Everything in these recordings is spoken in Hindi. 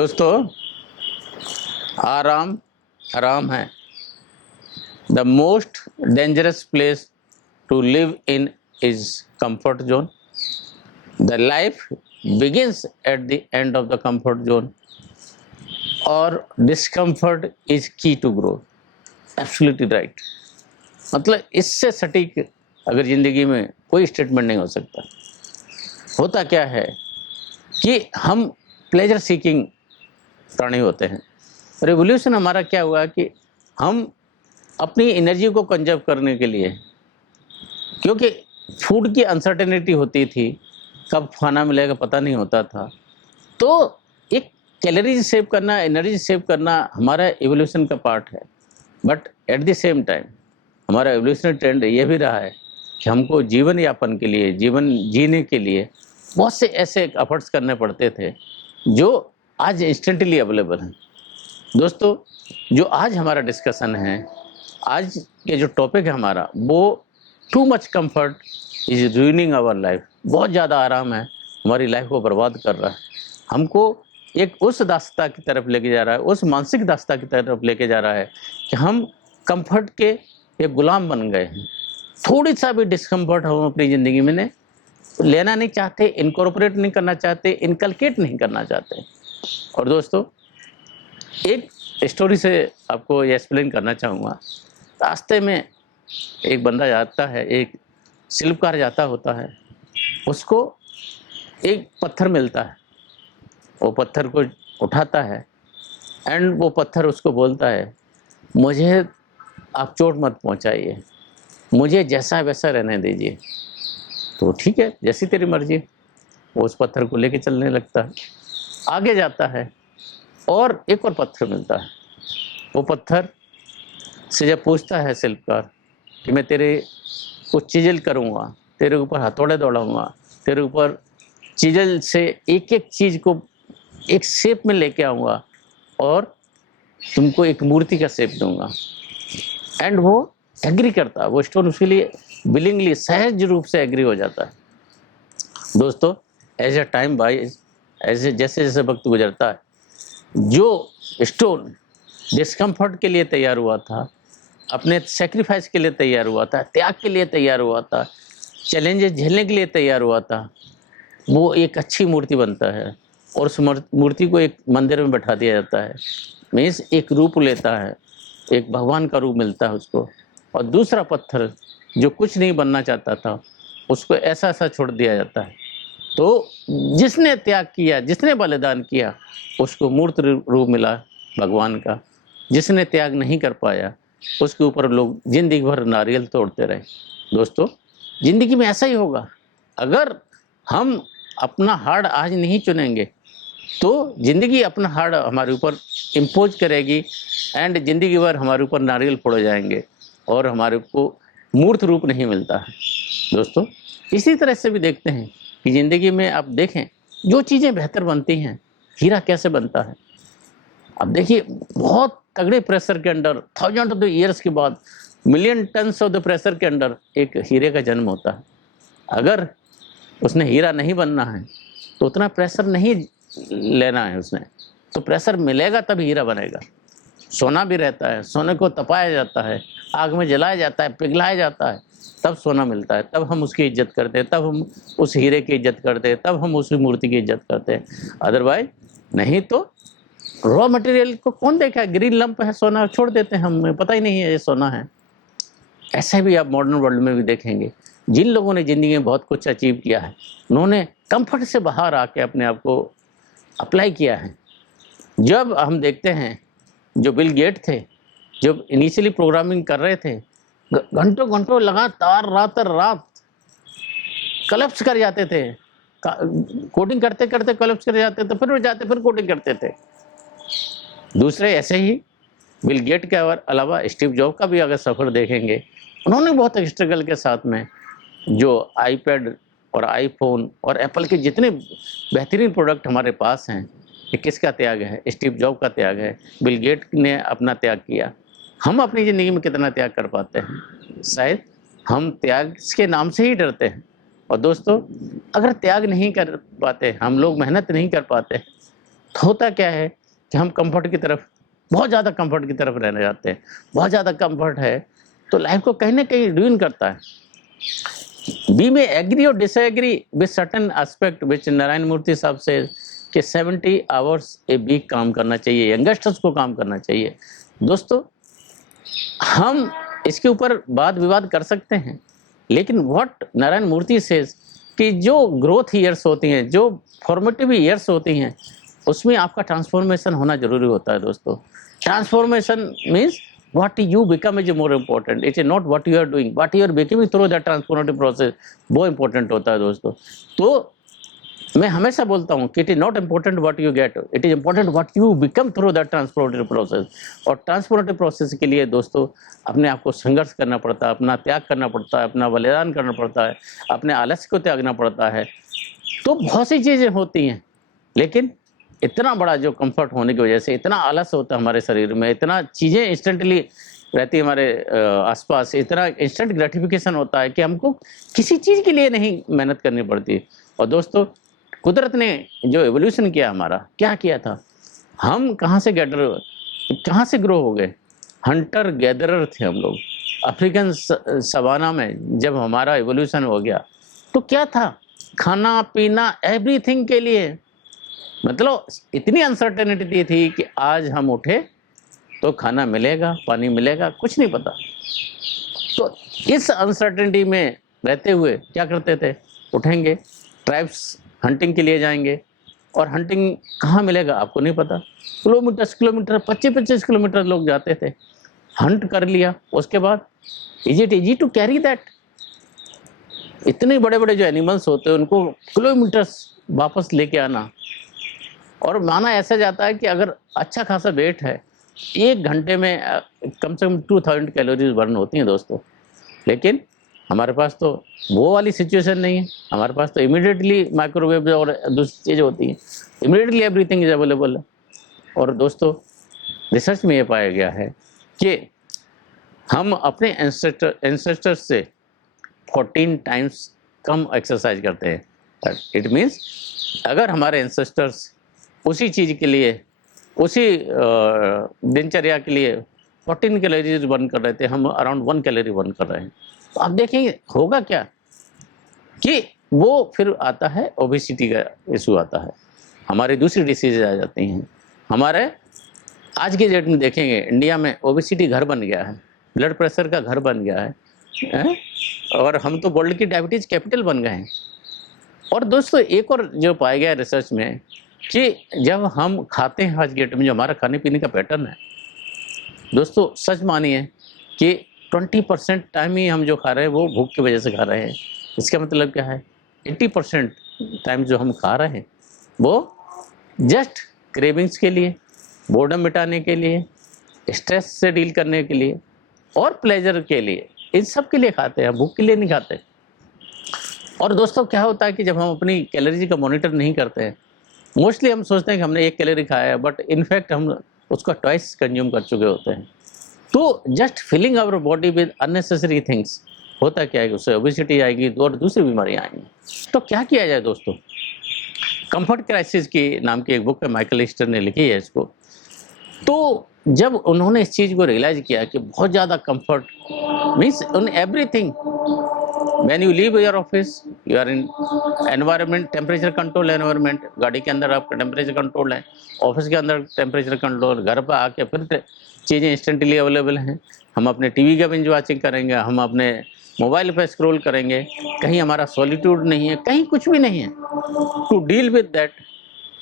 दोस्तों, आराम आराम है। The most dangerous place to live in is comfort zone. The life begins at the end of the comfort zone और discomfort is key to growth. Absolutely right. मतलब इससे सटीक अगर ज़िंदगी में कोई स्टेटमेंट नहीं हो सकता। होता क्या है कि हम प्लेजर सीकिंग प्राणी होते हैं। रिवोल्यूशन हमारा क्या हुआ कि हम अपनी एनर्जी को कंजर्व करने के लिए, क्योंकि फूड की अनसर्टेनिटी होती थी, कब खाना मिलेगा पता नहीं होता था, तो एक कैलोरीज सेव करना, एनर्जी सेव करना हमारा एवोल्यूशन का पार्ट है। But at the same time हमारा एवोल्यूशनरी ट्रेंड ये भी रहा है कि हमको जीवन यापन के लिए, जीवन जीने के लिए बहुत से ऐसे एफर्ट्स करने पड़ते थे जो आज इंस्टेंटली अवेलेबल हैं। दोस्तों, जो आज हमारा डिस्कशन है, आज के जो टॉपिक है हमारा, वो too much comfort is ruining our life. बहुत ज़्यादा आराम है, हमारी लाइफ को बर्बाद कर रहा है। हमको एक उस दास्ता की तरफ लेके जा रहा है, उस मानसिक दास्ता की तरफ लेके जा रहा है कि हम कंफर्ट के एक गुलाम बन गए हैं। थोड़ी सा भी डिस्कम्फर्ट हम अपनी ज़िंदगी में लेना नहीं चाहते, इनकॉर्पोरेट नहीं करना चाहते, इनकलकेट नहीं करना चाहते। और दोस्तों, एक स्टोरी से आपको ये एक्सप्लेन करना चाहूँगा। रास्ते में एक बंदा जाता है, एक शिल्पकार जाता होता है, उसको एक पत्थर मिलता है। वो पत्थर को उठाता है एंड वो पत्थर उसको बोलता है, मुझे आप चोट मत पहुंचाइए, मुझे जैसा वैसा रहने दीजिए। तो ठीक है, जैसी तेरी मर्जी। वो उस पत्थर को लेके चलने लगता है, आगे जाता है और एक और पत्थर मिलता है। वो पत्थर से जब पूछता है शिल्पकार कि मैं तेरे को चिजल करूँगा, तेरे ऊपर हथौड़े दौड़ाऊँगा, तेरे ऊपर चिजल से एक एक चीज़ को एक शेप में लेके आऊँगा और तुमको एक मूर्ति का शेप दूंगा। एंड वो एग्री करता है, वो स्टोन उसके लिए विलिंगली, सहज रूप से एग्री हो जाता है। दोस्तों, एज ए टाइम बाय, जैसे जैसे वक्त गुजरता है, जो स्टोन डिस्कम्फर्ट के लिए तैयार हुआ था, अपने सेक्रीफाइस के लिए तैयार हुआ था, त्याग के लिए तैयार हुआ था, चैलेंजेस झेलने के लिए तैयार हुआ था, वो एक अच्छी मूर्ति बनता है और उस मूर्ति को एक मंदिर में बैठा दिया जाता है। मीन्स एक रूप लेता है, एक भगवान का रूप मिलता है उसको। और दूसरा पत्थर जो कुछ नहीं बनना चाहता था, उसको ऐसा ऐसा छोड़ दिया जाता है। तो जिसने त्याग किया, जिसने बलिदान किया, उसको मूर्त रूप मिला भगवान का। जिसने त्याग नहीं कर पाया, उसके ऊपर लोग जिंदगी भर नारियल तोड़ते रहे। दोस्तों, जिंदगी में ऐसा ही होगा। अगर हम अपना हार्ड आज नहीं चुनेंगे तो जिंदगी अपना हार्ड हमारे ऊपर इम्पोज करेगी एंड जिंदगी भर हमारे ऊपर नारियल फोड़े जाएंगे और हमारे को मूर्त रूप नहीं मिलता है। दोस्तों, इसी तरह से भी देखते हैं कि ज़िंदगी में आप देखें, जो चीज़ें बेहतर बनती हैं, हीरा कैसे बनता है। अब देखिए, बहुत तगड़े प्रेशर के under, thousand of the years के बाद, million tons of the pressure के अंडर एक हीरे का जन्म होता है। अगर उसने हीरा नहीं बनना है तो उतना प्रेशर नहीं लेना है उसने, तो प्रेशर मिलेगा तब हीरा बनेगा। सोना भी रहता है, सोने को तपाया जाता है, आग में जलाया जाता है, पिघलाया जाता है, तब सोना मिलता है, तब हम उसकी इज्जत करते हैं, तब हम उस हीरे की इज्जत करते हैं, तब हम उस मूर्ति की इज्जत करते हैं। अदरवाइज नहीं तो रॉ मटेरियल को कौन देखा है, ग्रीन लंप है सोना, छोड़ देते हैं, हमें पता ही नहीं है ये सोना है। ऐसे भी आप मॉडर्न वर्ल्ड में भी देखेंगे, जिन लोगों ने ज़िंदगी में बहुत कुछ अचीव किया है, उन्होंने कंफर्ट से बाहर आके अपने आप को अप्लाई किया है। जब हम देखते हैं, जो बिल गेट थे, जब इनिशियली प्रोग्रामिंग कर रहे थे, घंटों घंटों लगातार रात रात कलप्स कर जाते थे, कोडिंग करते करते कलप्स कर जाते थे, फिर जाते फिर कोडिंग करते थे। दूसरे ऐसे ही बिल गेट के अलावा स्टीव जॉब का भी अगर सफ़र देखेंगे, उन्होंने बहुत स्ट्रगल के साथ में जो आईपैड और आईफोन और एप्पल के जितने बेहतरीन प्रोडक्ट हमारे पास हैं, ये किसका त्याग है? स्टीव जॉब का त्याग है। बिल गेट ने अपना त्याग किया। हम अपनी ज़िंदगी में कितना त्याग कर पाते हैं? शायद हम त्याग के नाम से ही डरते हैं। और दोस्तों, अगर त्याग नहीं कर पाते, हम लोग मेहनत नहीं कर पाते, तो होता क्या है कि हम कंफर्ट की तरफ, बहुत ज़्यादा कंफर्ट की तरफ रहने जाते हैं। बहुत ज़्यादा कंफर्ट है तो लाइफ को कहीं ना कहीं ruin करता है। We may agree or disagree with certain aspect which Narayan मूर्ति साहब से कि 70 आवर्स ए वीक काम करना चाहिए, यंगस्टर्स को काम करना चाहिए। दोस्तों, हम इसके ऊपर वाद विवाद कर सकते हैं, लेकिन व्हाट नारायण मूर्ति सेज कि जो ग्रोथ ईयर्स होती हैं, जो फॉर्मेटिव ईयर्स होती हैं, उसमें आपका ट्रांसफॉर्मेशन होना जरूरी होता है। दोस्तों, transformation means what you become is more important, it is not what you are doing, what you are becoming through that transformative process, वो important होता है। दोस्तों, तो मैं हमेशा बोलता हूँ कि it is not important what you get, it is important what you become through that transformative process. और ट्रांसफॉर्मेटिव प्रोसेस के लिए दोस्तों अपने आप को संघर्ष करना पड़ता है, अपना त्याग करना पड़ता है, अपना बलिदान करना पड़ता है, अपने आलस्य को त्यागना पड़ता है। तो बहुत सी चीज़ें होती हैं, लेकिन इतना बड़ा जो कंफर्ट होने की वजह से इतना आलस होता है हमारे शरीर में, इतना चीज़ें इंस्टेंटली रहती है हमारे आसपास, इतना इंस्टेंट ग्रेटिफिकेशन होता है कि हमको किसी चीज़ के लिए नहीं मेहनत करनी पड़ती। और दोस्तों, कुदरत ने जो एवोल्यूशन किया हमारा, क्या किया था, हम कहाँ से ग्रो हो गए, हंटर गैदरर थे हम लोग। अफ्रीकन सवाना में जब हमारा एवोल्यूशन हो गया तो क्या था, खाना पीना एवरीथिंग के लिए, मतलब इतनी अनसर्टेनिटी थी कि आज हम उठे तो खाना मिलेगा, पानी मिलेगा, कुछ नहीं पता। तो इस अनसर्टेनिटी में रहते हुए क्या करते थे, उठेंगे, ट्राइब्स हंटिंग के लिए जाएंगे, और हंटिंग कहाँ मिलेगा आपको नहीं पता, किलोमीटर 25-25 किलोमीटर लोग जाते थे, हंट कर लिया, उसके बाद is it easy to carry that, इतने बड़े बड़े जो एनिमल्स होते हैं उनको किलोमीटर्स वापस लेके आना। और माना ऐसा जाता है कि अगर अच्छा खासा वेट है, 1 घंटे में कम से कम 2000 कैलोरीज बर्न होती हैं दोस्तों। लेकिन हमारे पास तो वो वाली सिचुएशन नहीं है, हमारे पास तो इमीडिएटली माइक्रोवेव और दूसरी चीज़ें होती हैं, इमीडिएटली एवरीथिंग इज अवेलेबल है। और दोस्तों, रिसर्च में ये पाया गया है कि हम अपने एंसेस्टर्स से 14 टाइम्स कम एक्सरसाइज करते हैं। इट मीन्स अगर हमारे एंसेस्टर्स उसी चीज़ के लिए, उसी दिनचर्या के लिए 14 कैलोरीज बर्न कर रहे थे, हम अराउंड 1 कैलोरी बर्न कर रहे हैं। तो आप देखेंगे होगा क्या कि वो फिर आता है ओबेसिटी का इशू आता है, हमारी दूसरी डिसीज आ जाती हैं। हमारे आज के डेट में देखेंगे इंडिया में ओबेसिटी घर बन गया है, ब्लड प्रेशर का घर बन गया है, और हम तो वर्ल्ड की डायबिटीज़ कैपिटल बन गए हैं। और दोस्तों, एक और जो पाया गया रिसर्च में कि जब हम खाते हैं आज के डेट में, जो हमारा खाने पीने का पैटर्न है दोस्तों, सच मानिए कि 20% टाइम ही हम जो खा रहे हैं वो भूख की वजह से खा रहे हैं। इसका मतलब क्या है, 80% टाइम जो हम खा रहे हैं वो जस्ट क्रेविंग्स के लिए, बोर्डम मिटाने के लिए, स्ट्रेस से डील करने के लिए और प्लेजर के लिए, इन सब के लिए खाते हैं, भूख के लिए नहीं खाते। और दोस्तों, क्या होता है कि जब हम अपनी कैलोरी का मॉनिटर नहीं करते हैं, मोस्टली हम सोचते हैं कि हमने 1 कैलोरी खाया है, बट इनफैक्ट हम उसका ट्वाइस कंज्यूम कर चुके होते हैं। तो just filling our body with unnecessary things, होता क्या है कि उससे ओबेसिटी आएगी और दूसरी बीमारियां आएंगी। तो क्या किया जाए दोस्तों, कंफर्ट क्राइसिस की नाम की एक बुक है, माइकल लिस्टर ने लिखी है इसको। तो जब उन्होंने इस चीज़ को रियलाइज किया कि बहुत ज़्यादा comfort means in everything, when you leave your office you are in environment, temperature control environment, गाड़ी के अंदर आपका टेम्परेचर कंट्रोल है, ऑफिस के अंदर टेम्परेचर कंट्रोल, घर पर आके फिर चीज़ें इंस्टेंटली अवेलेबल हैं। हम अपने टीवी का बिंज वॉचिंग करेंगे, हम अपने मोबाइल पर स्क्रॉल करेंगे, कहीं हमारा सॉलिट्यूड नहीं है, कहीं कुछ भी नहीं है टू डील विद दैट।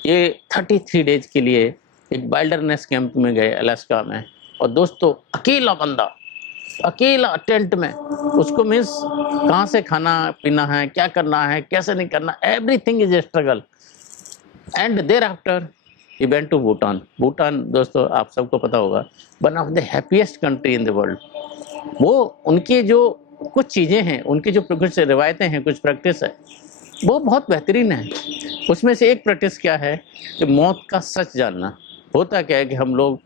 ये 33 डेज के लिए एक वाइल्डरनेस कैंप में गए अलास्का में, और दोस्तों अकेला बंदा, अकेला टेंट में, उसको मीन्स कहाँ से खाना पीना है, क्या करना है, कैसे नहीं करना, everything is a struggle. And thereafter he went to Bhutan. Bhutan दोस्तों आप सबको पता होगा, one of the happiest country in the world. वो उनकी जो कुछ चीज़ें हैं, उनकी जो कुछ रिवायतें हैं, कुछ प्रैक्टिस है, वो बहुत बेहतरीन है। उसमें से एक प्रैक्टिस क्या है कि मौत का सच जानना। होता क्या है कि हम लोग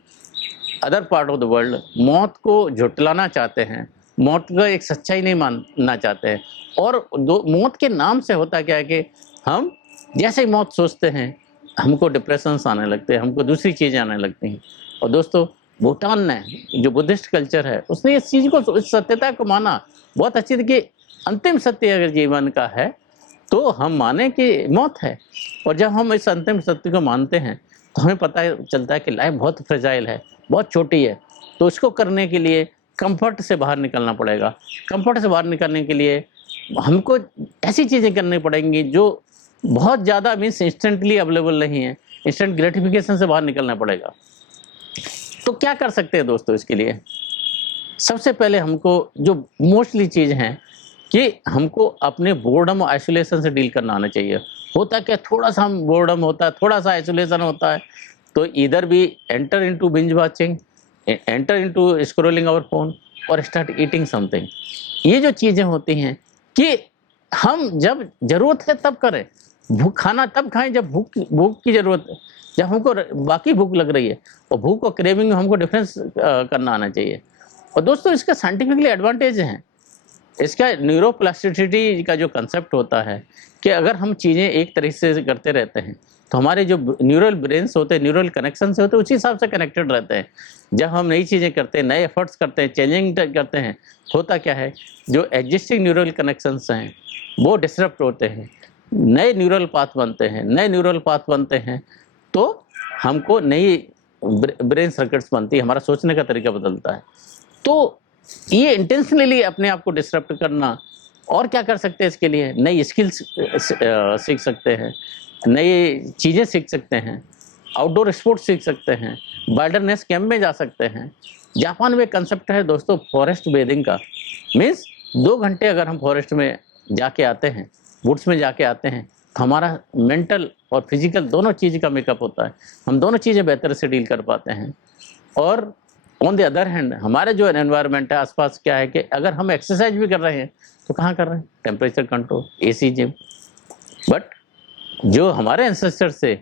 other part of the world मौत को झुटलाना चाहते हैं, मौत का एक सच्चाई नहीं मानना चाहते हैं, और मौत के नाम से होता क्या है कि हम जैसे ही मौत सोचते हैं हमको डिप्रेशंस आने लगते हैं, हमको दूसरी चीज़ें आने लगती हैं। और दोस्तों, भूटान ने, जो बुद्धिस्ट कल्चर है, उसने इस चीज़ को, इस सत्यता को माना बहुत अच्छी थी कि अंतिम सत्य अगर जीवन का है तो हम माने कि मौत है। और जब हम इस अंतिम सत्य को मानते हैं तो हमें पता चलता है कि लाइफ बहुत फ्रेजाइल है, बहुत छोटी है। तो उसको करने के लिए कंफर्ट से बाहर निकलना पड़ेगा। कंफर्ट से बाहर निकलने के लिए हमको ऐसी चीज़ें करनी पड़ेंगी जो बहुत ज़्यादा मीन्स इंस्टेंटली अवेलेबल नहीं है। इंस्टेंट ग्रेटिफिकेशन से बाहर निकलना पड़ेगा। तो क्या कर सकते हैं दोस्तों इसके लिए? सबसे पहले हमको जो मोस्टली चीज़ हैं कि हमको अपने बोर्डम और आइसोलेशन से डील करना आना चाहिए। होता क्या, थोड़ा सा हम बोर्डम होता है, थोड़ा सा आइसोलेशन होता है, तो इधर भी enter into binge watching, enter into scrolling our phone और स्टार्ट ईटिंग समथिंग। ये जो चीज़ें होती हैं कि हम जब ज़रूरत है तब करें, भूख खाना तब खाएं जब भूख की ज़रूरत है, जब हमको बाकी भूख लग रही है। और भूख और क्रेविंग में हमको डिफरेंस करना आना चाहिए। और दोस्तों, इसका साइंटिफिकली एडवांटेज हैं। इसका न्यूरोप्लास्टिसिटी का जो कंसेप्ट होता है कि अगर हम चीज़ें एक तरीके से करते रहते हैं तो हमारे जो न्यूरल ब्रेन्स होते हैं, न्यूरल कनेक्शंस होते हैं, उसी हिसाब से कनेक्टेड रहते हैं। जब हम नई चीज़ें करते हैं, नए एफर्ट्स करते हैं, चेंजिंग करते हैं, होता क्या है, जो एग्जिस्टिंग न्यूरल कनेक्शंस हैं वो डिसरप्ट होते हैं, नए न्यूरल पाथ बनते हैं। नए न्यूरल पाथ बनते हैं तो हमको नई ब्रेन सर्किट्स बनती है, हमारा सोचने का तरीका बदलता है। तो ये इंटेंशनली अपने आप को डिसरप्ट करना। और क्या कर सकते हैं इसके लिए? नई स्किल्स सीख सकते हैं, नई चीज़ें सीख सकते हैं, आउटडोर स्पोर्ट्स सीख सकते हैं, वाइल्डरनेस कैंप में जा सकते हैं। जापान में कंसेप्ट है दोस्तों फॉरेस्ट बेदिंग का। मीन्स 2 घंटे अगर हम फॉरेस्ट में जाके आते हैं, वुड्स में जाके आते हैं, तो हमारा मेंटल और फिजिकल दोनों चीज़ का मेकअप होता है। हम दोनों चीज़ें बेहतर से डील कर पाते हैं। और ऑन द अदर हैंड हमारे जो एनवायरनमेंट है आसपास, क्या है कि अगर हम एक्सरसाइज भी कर रहे हैं तो कहाँ कर रहे हैं? Temperature control, AC gym. But जो हमारे एंसेस्टर्स थे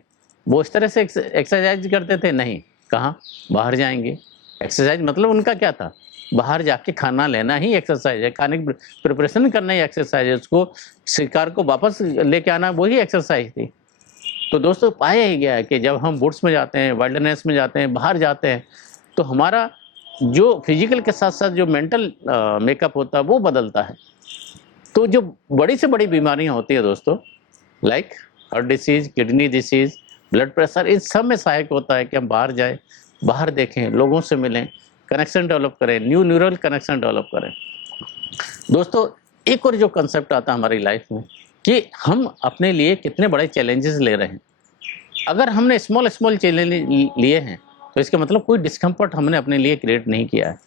वो इस तरह से एक्सरसाइज करते थे नहीं। कहाँ? बाहर जाएंगे। एक्सरसाइज मतलब उनका क्या था? बाहर जाके खाना लेना ही एक्सरसाइज है, खाने की प्रिपरेशन करना ही एक्सरसाइज है, उसको शिकार को वापस लेके आना वही एक्सरसाइज थी। तो दोस्तों, पाया ही गया है कि जब हम वुड्स में जाते हैं, वाइल्डरनेस में जाते हैं, बाहर जाते हैं, तो हमारा जो फिजिकल के साथ साथ जो मेंटल मेकअप होता है वो बदलता है। तो जो बड़ी से बड़ी बीमारियां होती है दोस्तों, like heart disease, kidney disease, blood pressure, इन सब में सहायक होता है कि हम बाहर जाएं, बाहर देखें, लोगों से मिलें, कनेक्शन डेवलप करें, न्यू न्यूरल कनेक्शन डेवलप करें। दोस्तों, एक और जो कंसेप्ट आता है हमारी लाइफ में कि हम अपने लिए कितने बड़े चैलेंजेस ले रहे हैं। अगर हमने स्मॉल स्मॉल चैलेंज लिए हैं तो इसका मतलब कोई डिस्कम्फर्ट हमने अपने लिए क्रिएट नहीं किया है।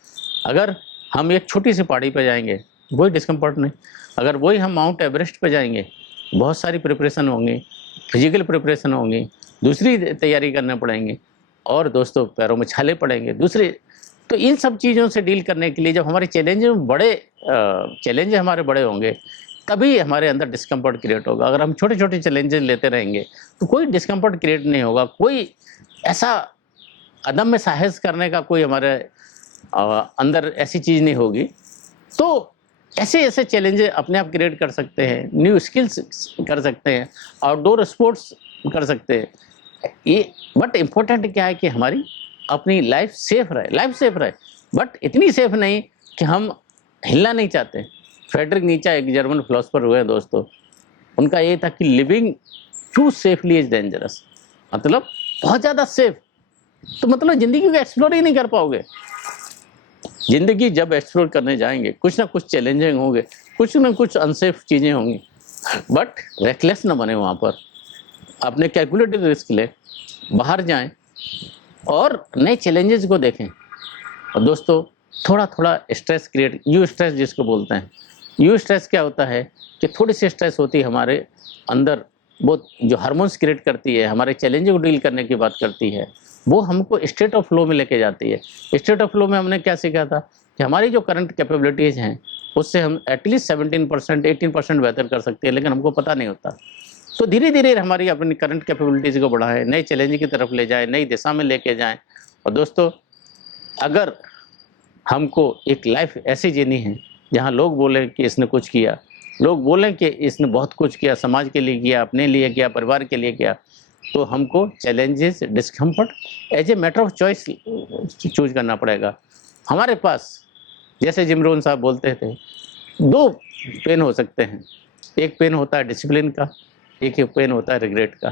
अगर हम एक छोटी सी पहाड़ी पे जाएंगे, कोई डिस्कम्फर्ट नहीं। अगर वही हम माउंट एवरेस्ट पे जाएंगे, बहुत सारी प्रिपरेशन होंगी, फिजिकल प्रिपरेशन होंगी, दूसरी तैयारी करने पड़ेंगे, और दोस्तों पैरों में छाले पड़ेंगे दूसरे। तो इन सब चीज़ों से डील करने के लिए जब हमारे चैलेंज हमारे बड़े होंगे, तभी हमारे अंदर डिस्कम्फर्ट क्रिएट होगा। अगर हम छोटे छोटे चैलेंजेस लेते रहेंगे तो कोई डिस्कम्फर्ट क्रिएट नहीं होगा, कोई ऐसा अदम्य साहस करने का कोई हमारे अंदर ऐसी चीज़ नहीं होगी। तो ऐसे ऐसे चैलेंजेस अपने आप क्रिएट कर सकते हैं, न्यू स्किल्स कर सकते हैं, आउटडोर स्पोर्ट्स कर सकते हैं। ये बट इम्पोर्टेंट क्या है कि हमारी अपनी लाइफ सेफ रहे, बट इतनी सेफ नहीं कि हम हिलना नहीं चाहते। फ्रेडरिक नीचा एक जर्मन फिलोसफर हुए हैं दोस्तों, उनका ये था कि living to safely is dangerous. मतलब बहुत ज़्यादा सेफ, तो मतलब ज़िंदगी को एक्सप्लोर ही नहीं कर पाओगे। ज़िंदगी जब एक्सप्लोर करने जाएंगे, कुछ ना कुछ चैलेंजिंग होंगे, कुछ ना कुछ अनसेफ चीज़ें होंगी, बट रेकलेस ना बने वहाँ पर। अपने कैलकुलेटेड रिस्क ले, बाहर जाएं और नए चैलेंजेस को देखें। और दोस्तों, थोड़ा थोड़ा स्ट्रेस क्रिएट, यू स्ट्रेस जिसको बोलते हैं, यू स्ट्रेस क्या होता है कि थोड़ी सी स्ट्रेस होती है हमारे अंदर, वो जो हार्मोन्स क्रिएट करती है, हमारे चैलेंज को डील करने की बात करती है, वो हमको स्टेट ऑफ फ्लो में लेके जाती है। स्टेट ऑफ फ्लो में हमने क्या सीखा था कि हमारी जो करंट कैपेबिलिटीज़ हैं उससे हम एटलीस्ट 17% 18% बेहतर कर सकते हैं, लेकिन हमको पता नहीं होता। तो धीरे धीरे हमारी अपनी करंट कैपेबिलिटीज़ को बढ़ाएं, नए चैलेंज की तरफ ले जाएं, नई दिशा में लेके जाएं। और दोस्तों, अगर हमको एक लाइफ ऐसी जीनी है जहाँ लोग बोलें कि इसने कुछ किया, लोग बोलें कि इसने बहुत कुछ किया, समाज के लिए किया, अपने लिए किया, परिवार के लिए किया, तो हमको challenges, discomfort as a matter of choice choose करना पड़ेगा। हमारे पास, जैसे जिम रोहन साहब बोलते थे, 2 पेन हो सकते हैं। एक पेन होता है डिसिप्लिन का, एक पेन होता है रिग्रेट का।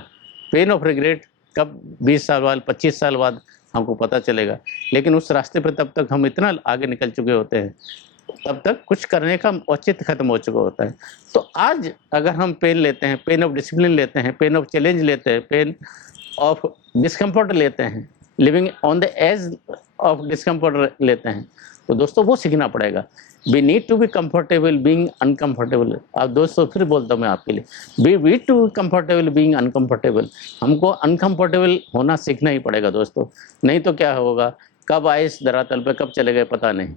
पेन ऑफ रिग्रेट कब 20 साल बाद, 25 साल बाद हमको पता चलेगा, लेकिन उस रास्ते पर तब तक हम इतना आगे निकल चुके होते हैं, तब तक कुछ करने का औचित्य खत्म हो चुका होता है। तो आज अगर हम पेन लेते हैं, पेन ऑफ डिसिप्लिन लेते हैं, पेन ऑफ चैलेंज लेते हैं, पेन ऑफ डिस्कम्फर्ट लेते हैं, living on the edge of discomfort लेते हैं, तो दोस्तों वो सीखना पड़ेगा। We need to be comfortable being uncomfortable. अब दोस्तों फिर बोलता हूँ मैं आपके लिए, we need to be comfortable being uncomfortable. हमको अनकंफर्टेबल होना सीखना ही पड़ेगा दोस्तों, नहीं तो क्या होगा, कब आए इस धरातल पे, कब चले गए पता नहीं।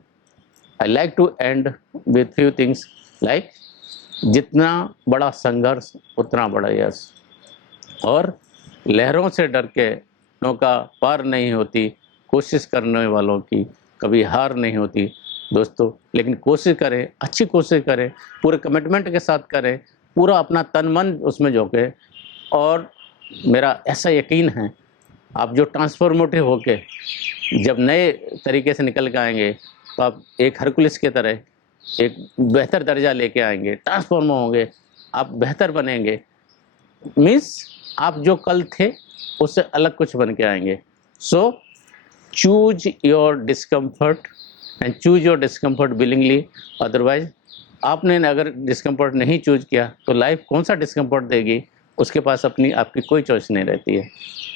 I like to end with few things like, जितना बड़ा संघर्ष उतना बड़ा यश, और लहरों से डर के नौका पार नहीं होती, कोशिश करने वालों की कभी हार नहीं होती दोस्तों। लेकिन कोशिश करें, अच्छी कोशिश करें, पूरे कमिटमेंट के साथ करें, पूरा अपना तन मन उसमें झोंके, और मेरा ऐसा यकीन है आप जो ट्रांसफॉर्मेटिव होके जब नए तरीके से निकल के आएंगे, तो आप एक हरकुलिस की तरह एक बेहतर दर्जा लेके आएंगे, ट्रांसफॉर्म होंगे, आप बेहतर बनेंगे। मीन्स आप जो कल थे उससे अलग कुछ बन के आएंगे। So choose your discomfort and choose your discomfort willingly. Otherwise आपने अगर डिस्कम्फर्ट नहीं चूज किया तो लाइफ कौन सा डिस्कम्फर्ट देगी, उसके पास आपकी कोई चॉइस नहीं रहती है।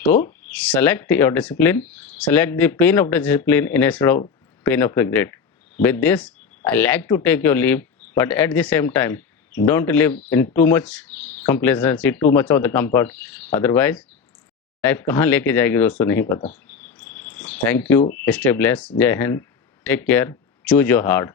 तो select your discipline, select the pain of discipline instead of pain of regret. With this, I like to take your leave, but at the same time, don't live in too much complacency, too much of the comfort. Otherwise, life कहाँ लेके जाएगी दोस्तों नहीं पता। थैंक यू, स्टे ब्लेस, जय हिंद, take care, choose your heart.